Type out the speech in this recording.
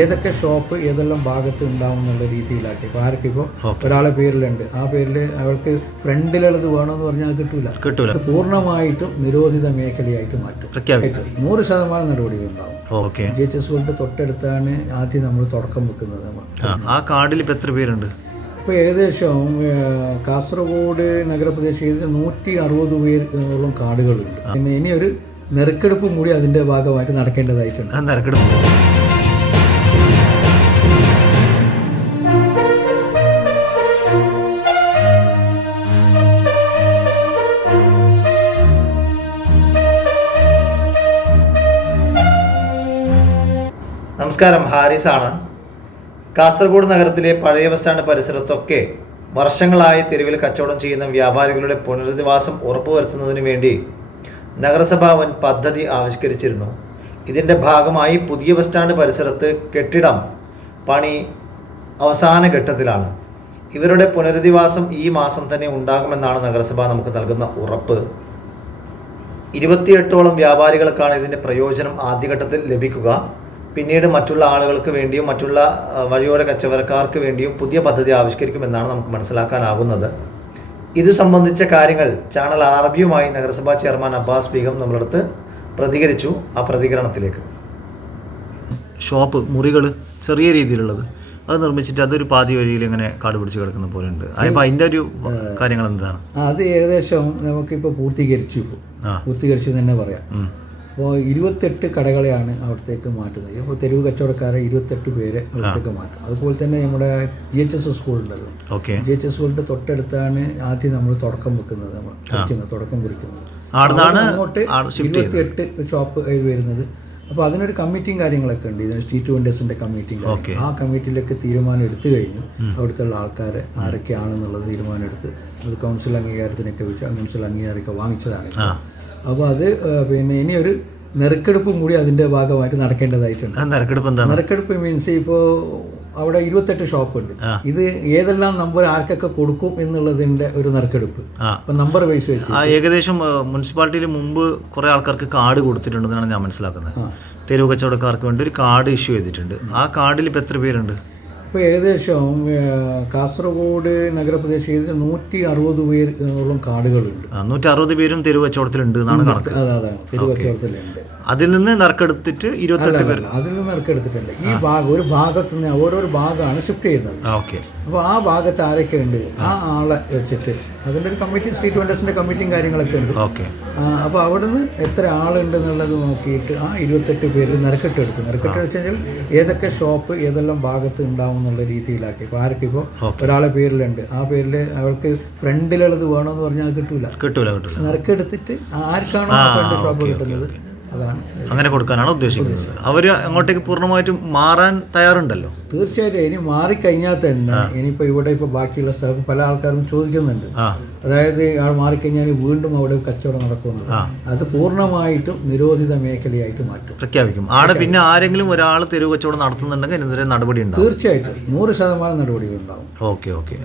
ഏതൊക്കെ ഷോപ്പ് ഏതെല്ലാം ഭാഗത്ത് ഉണ്ടാവും എന്നുള്ള രീതിയിലാക്കി. ഇപ്പോൾ ആർക്കിപ്പോൾ Okay. ഒരാളെ പേരിലുണ്ട്. ആ പേരിൽ അവർക്ക് ഫ്രണ്ടിലുള്ളത് വേണമെന്ന് പറഞ്ഞാൽ കിട്ടൂല. കിട്ടൂല. പൂർണമായിട്ടും നിരോധിത മേഖലയായിട്ട് മാറ്റും. നൂറ് ശതമാനം നടപടികൾ ഉണ്ടാവും. ജി എച്ച് എസ് കൊണ്ട് തൊട്ടടുത്താണ് ആദ്യം നമ്മൾ തുടക്കം വെക്കുന്നത് ആ കാർഡിൽ ഇപ്പൊ എത്ര പേരുണ്ട്? ഇപ്പോൾ ഏകദേശം കാസർഗോഡ് നഗരപ്രദേശത്ത് നൂറ്റി അറുപത് പേരോളം കാർഡുകളുണ്ട്. പിന്നെ ഇനി ഒരു നെറുക്കെടുപ്പും കൂടി അതിന്റെ ഭാഗമായിട്ട് നടക്കേണ്ടതായിട്ടുണ്ട്. ആ നിരക്കെടുപ്പ് നമസ്കാരം ഹാരിസാണ്. കാസർഗോഡ് നഗരത്തിലെ പഴയ ബസ് സ്റ്റാൻഡ് പരിസരത്തൊക്കെ വർഷങ്ങളായി തെരുവിൽ കച്ചവടം ചെയ്യുന്ന വ്യാപാരികളുടെ പുനരധിവാസം ഉറപ്പുവരുത്തുന്നതിന് വേണ്ടി നഗരസഭ വൻ പദ്ധതി ആവിഷ്കരിച്ചിരുന്നു. ഇതിന്റെ ഭാഗമായി പുതിയ ബസ് സ്റ്റാൻഡ് പരിസരത്ത് കെട്ടിടം പണി അവസാന ഘട്ടത്തിലാണ്. ഇവരുടെ പുനരധിവാസം ഈ മാസം തന്നെ ഉണ്ടാകുമെന്നാണ് നഗരസഭ നമുക്ക് നൽകുന്ന ഉറപ്പ്. ഇരുപത്തിയെട്ടോളം വ്യാപാരികൾക്കാണ് ഇതിന്റെ പ്രയോജനം ആദ്യഘട്ടത്തിൽ ലഭിക്കുക. പിന്നീട് മറ്റുള്ള ആളുകൾക്ക് വേണ്ടിയും മറ്റുള്ള വഴിയോര കച്ചവടക്കാർക്ക് വേണ്ടിയും പുതിയ പദ്ധതി ആവിഷ്കരിക്കുമെന്നാണ് നമുക്ക് മനസ്സിലാക്കാനാകുന്നത് ഇത് സംബന്ധിച്ച കാര്യങ്ങൾ ചാനൽ ആർബിയുമായി നഗരസഭാ ചെയർമാൻ അബ്ബാസ് ബീഗം നമ്മളടുത്ത് പ്രതികരിച്ചു ആ പ്രതികരണത്തിലേക്ക്. ഷോപ്പ് മുറികൾ ചെറിയ രീതിയിലുള്ളത്. അത് നിർമ്മിച്ചിട്ട് അതൊരു പാതി വഴിയിൽ ഇങ്ങനെ കാട് പിടിച്ച് കിടക്കുന്ന പോലെ ഉണ്ട് അപ്പോൾ അതിന്റെ ഒരു കാര്യങ്ങൾ എന്താണ്? അത് ഏകദേശം നമുക്കിപ്പോൾ പൂർത്തീകരിച്ചു. പൂർത്തീകരിച്ചു എന്ന് തന്നെ പറയാം. അപ്പോൾ ഇരുപത്തെട്ട് കടകളെയാണ് അവിടത്തേക്ക് മാറ്റുന്നത്. അപ്പോൾ തെരുവ് കച്ചവടക്കാരെ ഇരുപത്തെട്ട് പേരെ അവിടത്തേക്ക് മാറ്റും. അതുപോലെ തന്നെ നമ്മുടെ ജി എച്ച് എസ് സ്കൂളുണ്ടല്ലോ ഓക്കെ. ജി എച്ച് എസ് സ്കൂളിന്റെ തൊട്ടടുത്താണ് ആദ്യം നമ്മൾ തുടക്കം വെക്കുന്നത് നമ്മൾ കുറിക്കുന്നത് തുടക്കം കുറിക്കുന്നത്. അങ്ങോട്ട് ഇരുപത്തിയെട്ട് ഷോപ്പ് വരുന്നത്. അപ്പോൾ അതിനൊരു കമ്മിറ്റിയും കാര്യങ്ങളൊക്കെ ഉണ്ട്. ഇതിന് സ്ട്രീറ്റ് വെൻഡേഴ്സിന്റെ കമ്മിറ്റിയും. ആ കമ്മിറ്റിയിലൊക്കെ തീരുമാനം എടുത്തു കഴിഞ്ഞു. അവിടുത്തെ ആൾക്കാരെ ആരൊക്കെയാണെന്നുള്ളത് തീരുമാനം എടുത്ത് അത് കൗൺസിൽ അംഗീകാരത്തിനൊക്കെ വെച്ച്. കൗൺസിൽ അംഗീകാരമൊക്കെ വാങ്ങിച്ചതാണ്. അപ്പോൾ അത് പിന്നെ ഇനിയൊരു നെറുക്കെടുപ്പും കൂടി അതിന്റെ ഭാഗമായിട്ട് നടക്കേണ്ടതായിട്ടുണ്ട്. നെറുക്കെടുപ്പ് എന്താണ്? നെറുക്കെടുപ്പ് മീൻസ് ഇപ്പോൾ അവിടെ ഇരുപത്തെട്ട് ഷോപ്പ് ഉണ്ട്. ഇത് ഏതെല്ലാം നമ്പർ ആർക്കൊക്കെ കൊടുക്കും എന്നുള്ളതിന്റെ ഒരു നെറുക്കെടുപ്പ്. അപ്പം നമ്പർ വൈസ് വെച്ച് ആ ഏകദേശം മുനിസിപ്പാലിറ്റിയിൽ മുമ്പ് കുറെ ആൾക്കാർക്ക് കാർഡ് കൊടുത്തിട്ടുണ്ടെന്നാണ് ഞാൻ മനസ്സിലാക്കുന്നത്. തെരുവ് കച്ചവടക്കാർക്ക് വേണ്ടി ഒരു കാർഡ് ഇഷ്യൂ ചെയ്തിട്ടുണ്ട്. ആ കാർഡിൽ ഇപ്പം എത്ര പേരുണ്ട്? ഇപ്പോൾ ഏകദേശം കാസർഗോഡ് നഗരപ്രദേശം ഏകദേശം നൂറ്റി അറുപത് പേരോളം കാർഡുകളുണ്ട് ആ, നൂറ്റി അറുപത് പേരും തെരുവച്ചോടത്തിലുണ്ട് എന്നാണ് കണക്ക്. അതെ അതെ തെരുവച്ചോടത്തിലുണ്ട് അതിൽ നിന്ന് നറുക്കെടുത്തിട്ട് ഇരുപത്തെട്ട് പേർ. അതിൽ നിന്ന് നറുക്കെടുത്തിട്ടുണ്ട്. ഈ ഭാഗം ഒരു ഭാഗത്ത് നിന്ന് ഓരോരോ ഭാഗമാണ് ഷിഫ്റ്റ് ചെയ്യുന്നത്. ഓക്കെ. അപ്പോൾ ആ ഭാഗത്ത് ആരൊക്കെ ഉണ്ട്? ആ. ആളെ വെച്ചിട്ട് അതിന്റെ ഒരു കമ്മിറ്റി സ്ട്രീറ്റ് വെൻഡേഴ്സിന്റെ കമ്മിറ്റിയും കാര്യങ്ങളൊക്കെ ഉണ്ട്. ഓക്കെ. അപ്പോൾ അവിടുന്ന് എത്ര ആളുണ്ട് എന്നുള്ളത് നോക്കിയിട്ട് ആ ഇരുപത്തെട്ട് പേരിൽ നിരക്കെട്ട് എടുക്കും. നിരക്കെട്ട് വെച്ച് കഴിഞ്ഞാൽ ഏതൊക്കെ ഷോപ്പ് ഏതെല്ലാം ഭാഗത്ത് ഉണ്ടാവും എന്നുള്ള രീതിയിലാക്കി. ഇപ്പോൾ ആർക്കിപ്പോൾ ഒരാളെ പേരിലുണ്ട്. ആ പേരിൽ അവൾക്ക് ഫ്രണ്ടിലുള്ളത് വേണമെന്ന് പറഞ്ഞാൽ അത് കിട്ടൂല. കിട്ടൂല കിട്ടൂല. നിരക്കെടുത്തിട്ട് ആർക്കാണോ ഫ്രണ്ട് ഷോപ്പ് കിട്ടുന്നത്? അതാണ്. അങ്ങനെ കൊടുക്കാനാണ് ഉദ്ദേശിക്കുന്നത്. അവർ അങ്ങോട്ടേക്ക് പൂർണമായിട്ടും മാറാൻ തയ്യാറുണ്ടല്ലോ? തീർച്ചയായിട്ടും. ഇനി മാറിക്കഴിഞ്ഞാൽ തന്നെ ഇനിയിപ്പോൾ ഇവിടെ ഇപ്പോൾ ബാക്കിയുള്ള സ്ഥലം പല ആൾക്കാരും ചോദിക്കുന്നുണ്ട്. അതായത് ആൾ മാറിക്കഴിഞ്ഞാൽ വീണ്ടും അവിടെ കച്ചവടം നടക്കുന്നു അത് പൂർണമായിട്ടും നിരോധിത മേഖലയായിട്ട് മാറ്റും. പ്രഖ്യാപിക്കും. ആടെ പിന്നെ ആരെങ്കിലും ഒരാൾ തെരുവ് കച്ചവടം നടത്തുന്നുണ്ടെങ്കിൽ അതിനെതിരെ നടപടി ഉണ്ടാവും. തീർച്ചയായിട്ടും. നൂറ് ശതമാനം നടപടികളുണ്ടാവും. Okay okay.